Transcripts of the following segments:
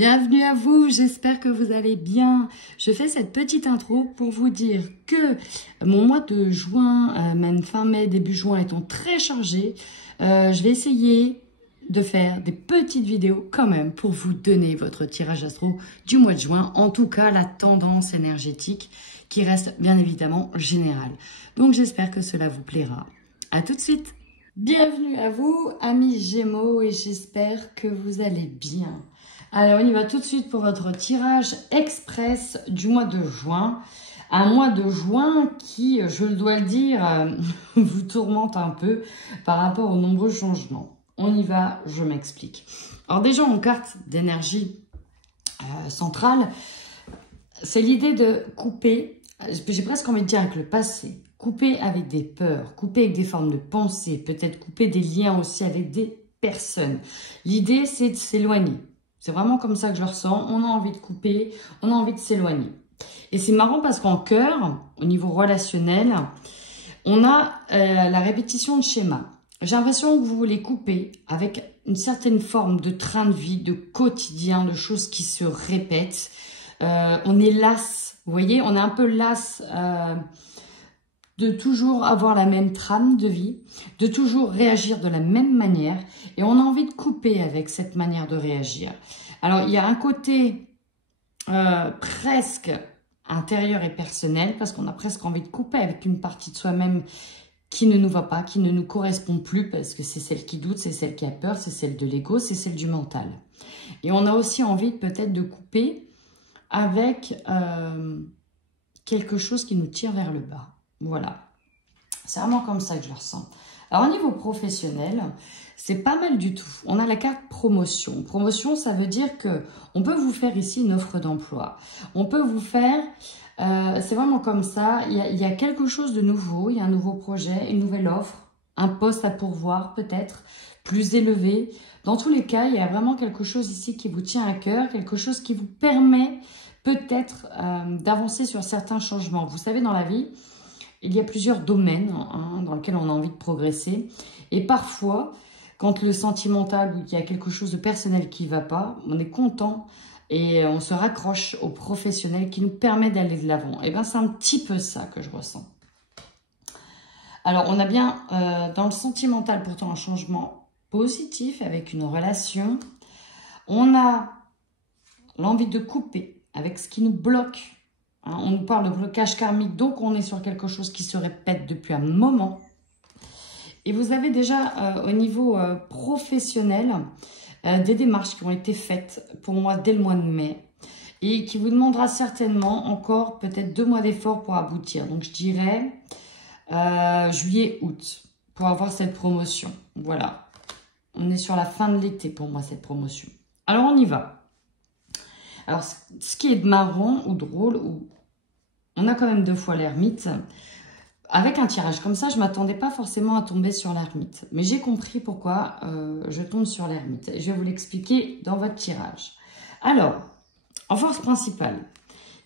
Bienvenue à vous, j'espère que vous allez bien. Je fais cette petite intro pour vous dire que mon mois de juin, même fin mai, début juin étant très chargé, je vais essayer de faire des petites vidéos quand même pour vous donner votre tirage astro du mois de juin, en tout cas la tendance énergétique qui reste bien évidemment générale. Donc j'espère que cela vous plaira. À tout de suite. Bienvenue à vous, amis Gémeaux, et j'espère que vous allez bien. Alors, on y va tout de suite pour votre tirage express du mois de juin. Un mois de juin qui, je dois le dire, vous tourmente un peu par rapport aux nombreux changements. On y va, je m'explique. Alors déjà, en carte d'énergie centrale, c'est l'idée de couper, j'ai presque envie de dire avec le passé, couper avec des peurs, couper avec des formes de pensée, peut-être couper des liens aussi avec des personnes. L'idée, c'est de s'éloigner. C'est vraiment comme ça que je le ressens. On a envie de couper, on a envie de s'éloigner. Et c'est marrant parce qu'en cœur, au niveau relationnel, on a la répétition de schémas. J'ai l'impression que vous voulez couper avec une certaine forme de train de vie, de quotidien, de choses qui se répètent. On est las, vous voyez, on est un peu las de toujours avoir la même trame de vie, de toujours réagir de la même manière, et on a envie de couper avec cette manière de réagir. Alors, il y a un côté presque intérieur et personnel, parce qu'on a presque envie de couper avec une partie de soi-même qui ne nous va pas, qui ne nous correspond plus, parce que c'est celle qui doute, c'est celle qui a peur, c'est celle de l'ego, c'est celle du mental. Et on a aussi envie peut-être de couper avec quelque chose qui nous tire vers le bas. Voilà, c'est vraiment comme ça que je le ressens. Alors au niveau professionnel, c'est pas mal du tout. On a la carte promotion. Promotion, ça veut dire que on peut vous faire ici une offre d'emploi. On peut vous faire, c'est vraiment comme ça, il y a quelque chose de nouveau, il y a un nouveau projet, une nouvelle offre, un poste à pourvoir peut-être, plus élevé. Dans tous les cas, il y a vraiment quelque chose ici qui vous tient à cœur, quelque chose qui vous permet peut-être d'avancer sur certains changements. Vous savez, dans la vie, il y a plusieurs domaines dans lesquels on a envie de progresser. Et parfois, quand le sentimental ou qu'il y a quelque chose de personnel qui ne va pas, on est content et on se raccroche au professionnel qui nous permet d'aller de l'avant. Et bien, c'est un petit peu ça que je ressens. Alors, on a bien dans le sentimental pourtant un changement positif avec une relation. On a l'envie de couper avec ce qui nous bloque. On nous parle de blocage karmique, donc on est sur quelque chose qui se répète depuis un moment. Et vous avez déjà au niveau professionnel des démarches qui ont été faites pour moi dès le mois de mai et qui vous demandera certainement encore peut-être 2 mois d'effort pour aboutir. Donc je dirais juillet-août pour avoir cette promotion. Voilà, on est sur la fin de l'été pour moi cette promotion. Alors on y va. Alors, ce qui est marrant ou drôle, on a quand même 2 fois l'ermite. Avec un tirage comme ça, je ne m'attendais pas forcément à tomber sur l'ermite. Mais j'ai compris pourquoi je tombe sur l'ermite. Je vais vous l'expliquer dans votre tirage. Alors, en force principale,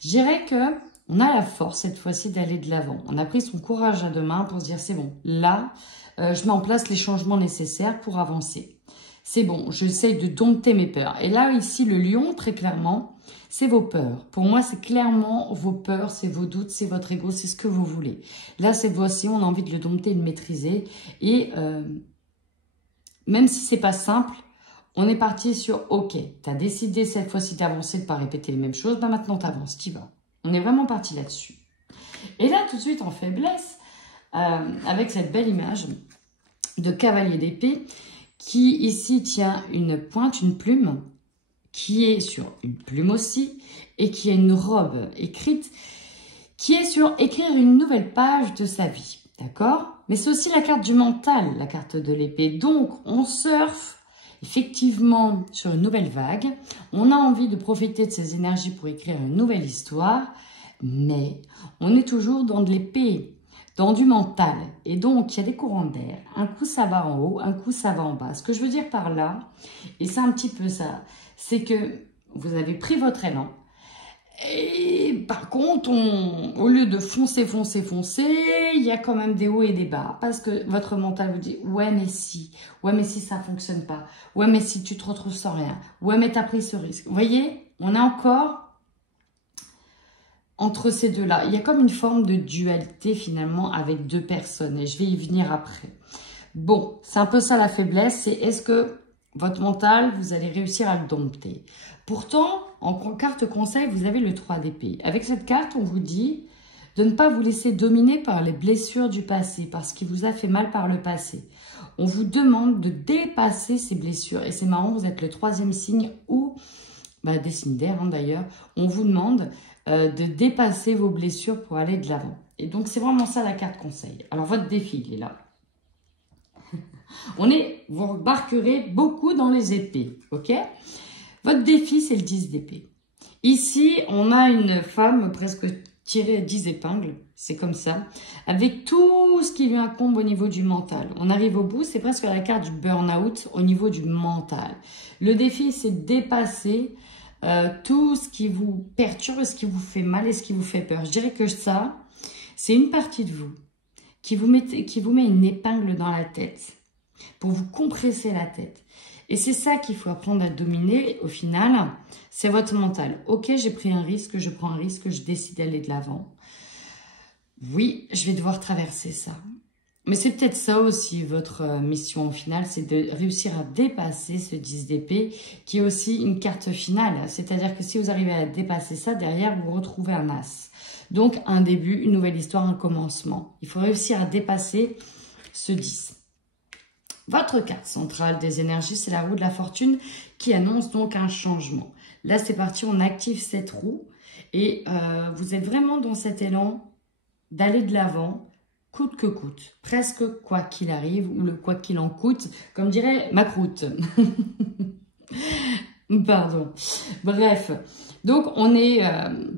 je dirais qu'on a la force cette fois-ci d'aller de l'avant. On a pris son courage à 2 mains pour se dire, c'est bon, là, je mets en place les changements nécessaires pour avancer. C'est bon, j'essaye de dompter mes peurs. Et là, ici, le lion, très clairement, c'est vos peurs. Pour moi, c'est clairement vos peurs, c'est vos doutes, c'est votre ego, c'est ce que vous voulez. Là, cette fois-ci, on a envie de le dompter, de le maîtriser. Et même si c'est pas simple, on est parti sur, ok, tu as décidé cette fois-ci d'avancer, de ne pas répéter les mêmes choses, ben maintenant tu avances, tu y vas. On est vraiment parti là-dessus. Et là, tout de suite, en faiblesse, avec cette belle image de cavalier d'épée, qui ici tient une pointe, une plume, qui est sur une plume aussi, et qui a une robe écrite, qui est sur écrire une nouvelle page de sa vie, d'accord? Mais c'est aussi la carte du mental, la carte de l'épée. Donc, on surfe effectivement sur une nouvelle vague. On a envie de profiter de ces énergies pour écrire une nouvelle histoire, mais on est toujours dans de l'épée, dans du mental. Et donc, il y a des courants d'air. Un coup, ça va en haut, un coup, ça va en bas. Ce que je veux dire par là, et c'est un petit peu ça, c'est que vous avez pris votre élan. Et par contre, au lieu de foncer, foncer, foncer, il y a quand même des hauts et des bas. Parce que votre mental vous dit, ouais, mais si ça fonctionne pas. Ouais, mais si tu te retrouves sans rien. Ouais, mais tu as pris ce risque. Vous voyez, on est encore entre ces deux-là. Il y a comme une forme de dualité finalement avec deux personnes. Et je vais y venir après. Bon, c'est un peu ça la faiblesse. C'est est-ce que votre mental, vous allez réussir à le dompter. Pourtant, en carte conseil, vous avez le 3 d'épée. Avec cette carte, on vous dit de ne pas vous laisser dominer par les blessures du passé, par ce qui vous a fait mal par le passé. On vous demande de dépasser ces blessures. Et c'est marrant, vous êtes le 3e signe ou des signes d'air d'ailleurs. On vous demande de dépasser vos blessures pour aller de l'avant. Et donc, c'est vraiment ça la carte conseil. Alors, votre défi, il est là. Vous embarquerez beaucoup dans les épées, ok? Votre défi, c'est le 10 d'épée. Ici, on a une femme presque tirée à 10 épingles, c'est comme ça, avec tout ce qui lui incombe au niveau du mental. On arrive au bout, c'est presque la carte du burn-out au niveau du mental. Le défi, c'est de dépasser tout ce qui vous perturbe, ce qui vous fait mal et ce qui vous fait peur. Je dirais que ça, c'est une partie de vous qui vous met une épingle dans la tête, pour vous compresser la tête. Et c'est ça qu'il faut apprendre à dominer. Au final, c'est votre mental. Ok, j'ai pris un risque, je prends un risque, je décide d'aller de l'avant. Oui, je vais devoir traverser ça. Mais c'est peut-être ça aussi votre mission au final, c'est de réussir à dépasser ce 10 d'épée qui est aussi une carte finale. C'est-à-dire que si vous arrivez à dépasser ça, derrière, vous retrouvez un as. Donc, un début, une nouvelle histoire, un commencement. Il faut réussir à dépasser ce 10. Votre carte centrale des énergies, c'est la roue de la fortune qui annonce donc un changement. Là, c'est parti, on active cette roue et vous êtes vraiment dans cet élan d'aller de l'avant, coûte que coûte. Presque quoi qu'il arrive ou le quoi qu'il en coûte, comme dirait Macroute. Pardon. Bref, donc on est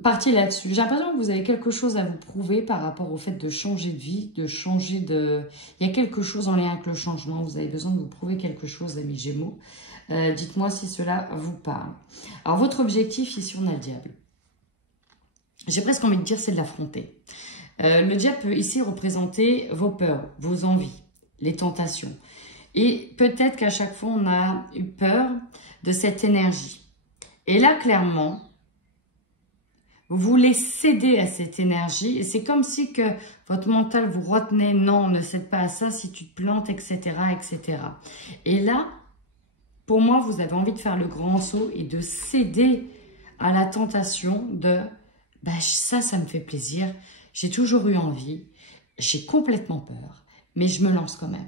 parti là-dessus. J'ai l'impression que vous avez quelque chose à vous prouver par rapport au fait de changer de vie, de changer de... Il y a quelque chose en lien avec le changement. Vous avez besoin de vous prouver quelque chose, amis Gémeaux. Dites-moi si cela vous parle. Alors, votre objectif, ici, on a le diable. J'ai presque envie de dire, c'est de l'affronter. Le diable peut ici représenter vos peurs, vos envies, les tentations. Et peut-être qu'à chaque fois, on a eu peur de cette énergie. Et là, clairement, vous voulez céder à cette énergie. Et c'est comme si que votre mental vous retenait. Non, ne cède pas à ça si tu te plantes, etc., etc. Et là, pour moi, vous avez envie de faire le grand saut et de céder à la tentation de ça me fait plaisir. J'ai toujours eu envie. J'ai complètement peur. Mais je me lance quand même.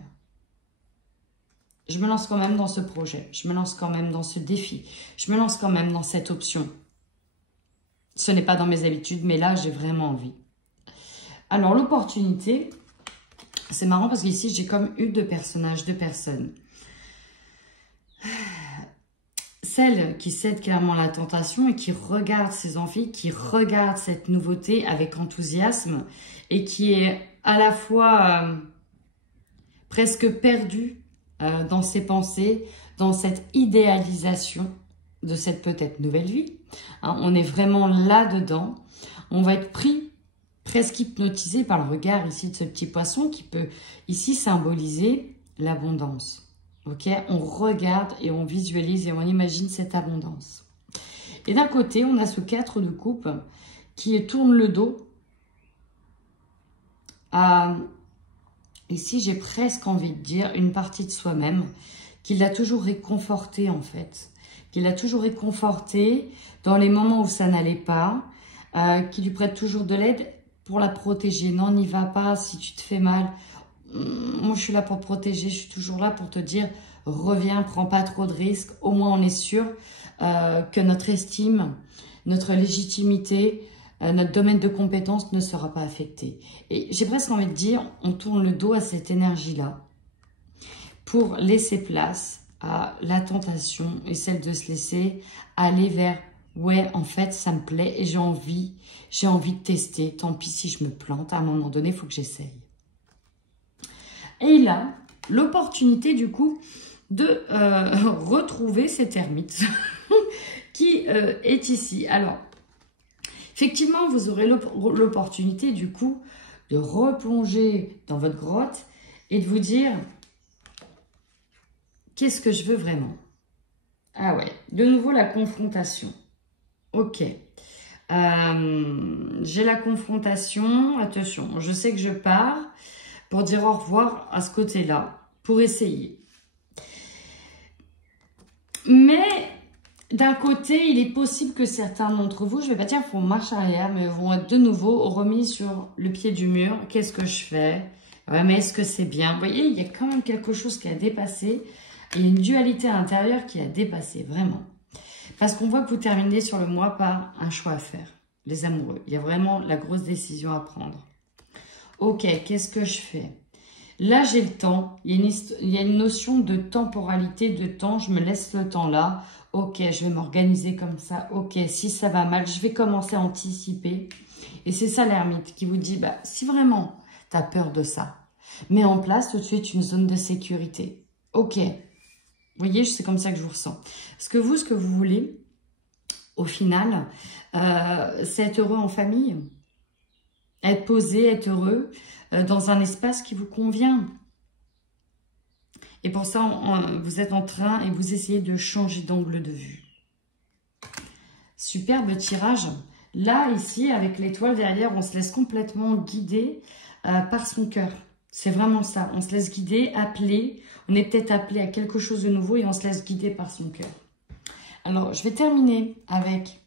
Je me lance quand même dans ce projet. Je me lance quand même dans ce défi. Je me lance quand même dans cette option. Ce n'est pas dans mes habitudes, mais là, j'ai vraiment envie. Alors, l'opportunité, c'est marrant parce qu'ici, j'ai comme eu deux personnages, deux personnes. Celle qui cède clairement à la tentation et qui regarde ses envies, qui regarde cette nouveauté avec enthousiasme et qui est à la fois presque perdue dans ses pensées, dans cette idéalisation de cette peut-être nouvelle vie. Hein, on est vraiment là-dedans. On va être pris, presque hypnotisé par le regard ici de ce petit poisson qui peut ici symboliser l'abondance. Ok, on regarde et on visualise et on imagine cette abondance. Et d'un côté, on a ce 4 de coupe qui tourne le dos à... Ici, j'ai presque envie de dire une partie de soi-même qui l'a toujours réconforté en fait. Qui l'a toujours réconforté dans les moments où ça n'allait pas. Qui lui prête toujours de l'aide pour la protéger. Non, n'y va pas si tu te fais mal. Moi, je suis là pour te protéger. Je suis toujours là pour te dire reviens, prends pas trop de risques. Au moins, on est sûr que notre estime, notre légitimité... notre domaine de compétence ne sera pas affecté. Et j'ai presque envie de dire, on tourne le dos à cette énergie-là pour laisser place à la tentation et celle de se laisser aller vers « ouais, en fait, ça me plaît et j'ai envie de tester. Tant pis si je me plante, à un moment donné, il faut que j'essaye. » Et là, l'opportunité du coup de retrouver cette ermite qui est ici. Alors, Effectivement, vous aurez l'opportunité du coup de replonger dans votre grotte et de vous dire qu'est-ce que je veux vraiment. Ah ouais, de nouveau la confrontation. Ok. J'ai la confrontation. Attention, je sais que je pars pour dire au revoir à ce côté-là, pour essayer. Mais d'un côté, il est possible que certains d'entre vous, je ne vais pas dire font marche arrière, mais vont être de nouveau remis sur le pied du mur. Qu'est-ce que je fais? Ouais, mais est-ce que c'est bien? Vous voyez, il y a quand même quelque chose qui a dépassé. Il y a une dualité à l'intérieur qui a dépassé, vraiment. Parce qu'on voit que vous terminez sur le mois par un choix à faire, les amoureux. Il y a vraiment la grosse décision à prendre. Ok, qu'est-ce que je fais? Là, j'ai le temps. Il y a une notion de temporalité, de temps. Je me laisse le temps là. Ok, je vais m'organiser comme ça. Ok, si ça va mal, je vais commencer à anticiper. Et c'est ça l'ermite qui vous dit, bah, si vraiment tu as peur de ça, mets en place tout de suite une zone de sécurité. Ok, vous voyez, c'est comme ça que je vous ressens. Parce que vous, ce que vous voulez, au final, c'est être heureux en famille. Être posé, être heureux dans un espace qui vous convient. Et pour ça, vous êtes en train et vous essayez de changer d'angle de vue. Superbe tirage. Là, ici, avec l'étoile derrière, on se laisse complètement guider par son cœur. C'est vraiment ça. On se laisse guider, appeler. On est peut-être appelé à quelque chose de nouveau et on se laisse guider par son cœur. Alors, je vais terminer avec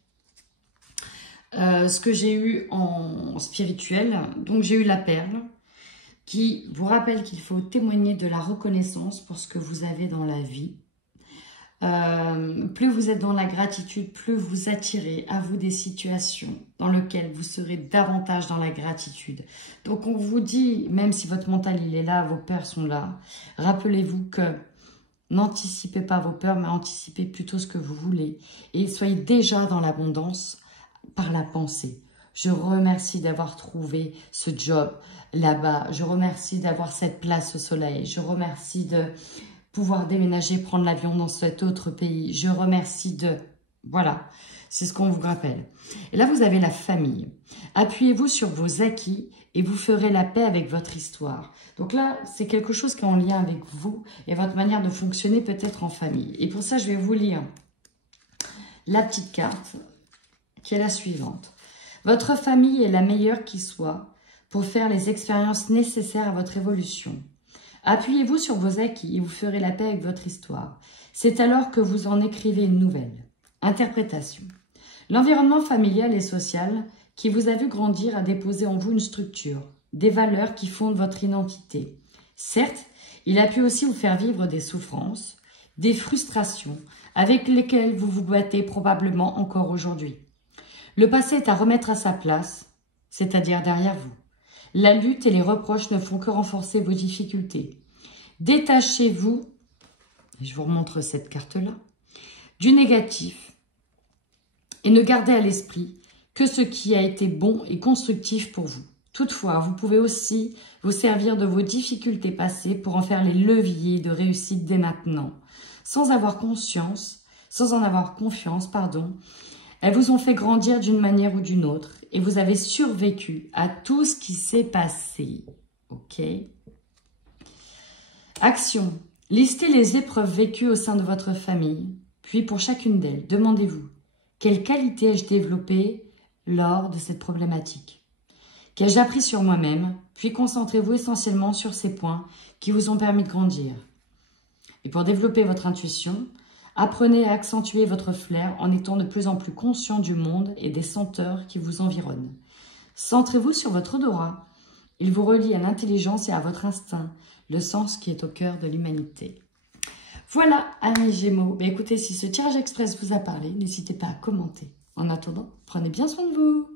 ce que j'ai eu en spirituel. Donc, j'ai eu la perle qui vous rappelle qu'il faut témoigner de la reconnaissance pour ce que vous avez dans la vie. Plus vous êtes dans la gratitude, plus vous attirez à vous des situations dans lesquelles vous serez davantage dans la gratitude. Donc on vous dit, même si votre mental il est là, vos peurs sont là, rappelez-vous que n'anticipez pas vos peurs, mais anticipez plutôt ce que vous voulez. Et soyez déjà dans l'abondance par la pensée. Je remercie d'avoir trouvé ce job là-bas. Je remercie d'avoir cette place au soleil. Je remercie de pouvoir déménager, prendre l'avion dans cet autre pays. Je remercie de... Voilà, c'est ce qu'on vous rappelle. Et là, vous avez la famille. Appuyez-vous sur vos acquis et vous ferez la paix avec votre histoire. Donc là, c'est quelque chose qui est en lien avec vous et votre manière de fonctionner peut-être en famille. Et pour ça, je vais vous lire la petite carte qui est la suivante. Votre famille est la meilleure qui soit pour faire les expériences nécessaires à votre évolution. Appuyez-vous sur vos acquis et vous ferez la paix avec votre histoire. C'est alors que vous en écrivez une nouvelle. Interprétation. L'environnement familial et social qui vous a vu grandir a déposé en vous une structure, des valeurs qui fondent votre identité. Certes, il a pu aussi vous faire vivre des souffrances, des frustrations avec lesquelles vous vous battez probablement encore aujourd'hui. Le passé est à remettre à sa place, c'est-à-dire derrière vous. La lutte et les reproches ne font que renforcer vos difficultés. Détachez-vous, je vous remontre cette carte-là, du négatif et ne gardez à l'esprit que ce qui a été bon et constructif pour vous. Toutefois, vous pouvez aussi vous servir de vos difficultés passées pour en faire les leviers de réussite dès maintenant. Sans en avoir confiance, elles vous ont fait grandir d'une manière ou d'une autre et vous avez survécu à tout ce qui s'est passé. Ok? Action. Listez les épreuves vécues au sein de votre famille. Puis pour chacune d'elles, demandez-vous quelle qualité ai-je développée lors de cette problématique? Qu'ai-je appris sur moi-même? Puis concentrez-vous essentiellement sur ces points qui vous ont permis de grandir. Et pour développer votre intuition, apprenez à accentuer votre flair en étant de plus en plus conscient du monde et des senteurs qui vous environnent. Centrez-vous sur votre odorat. Il vous relie à l'intelligence et à votre instinct, le sens qui est au cœur de l'humanité. Voilà, amis Gémeaux. Écoutez, si ce tirage express vous a parlé, n'hésitez pas à commenter. En attendant, prenez bien soin de vous.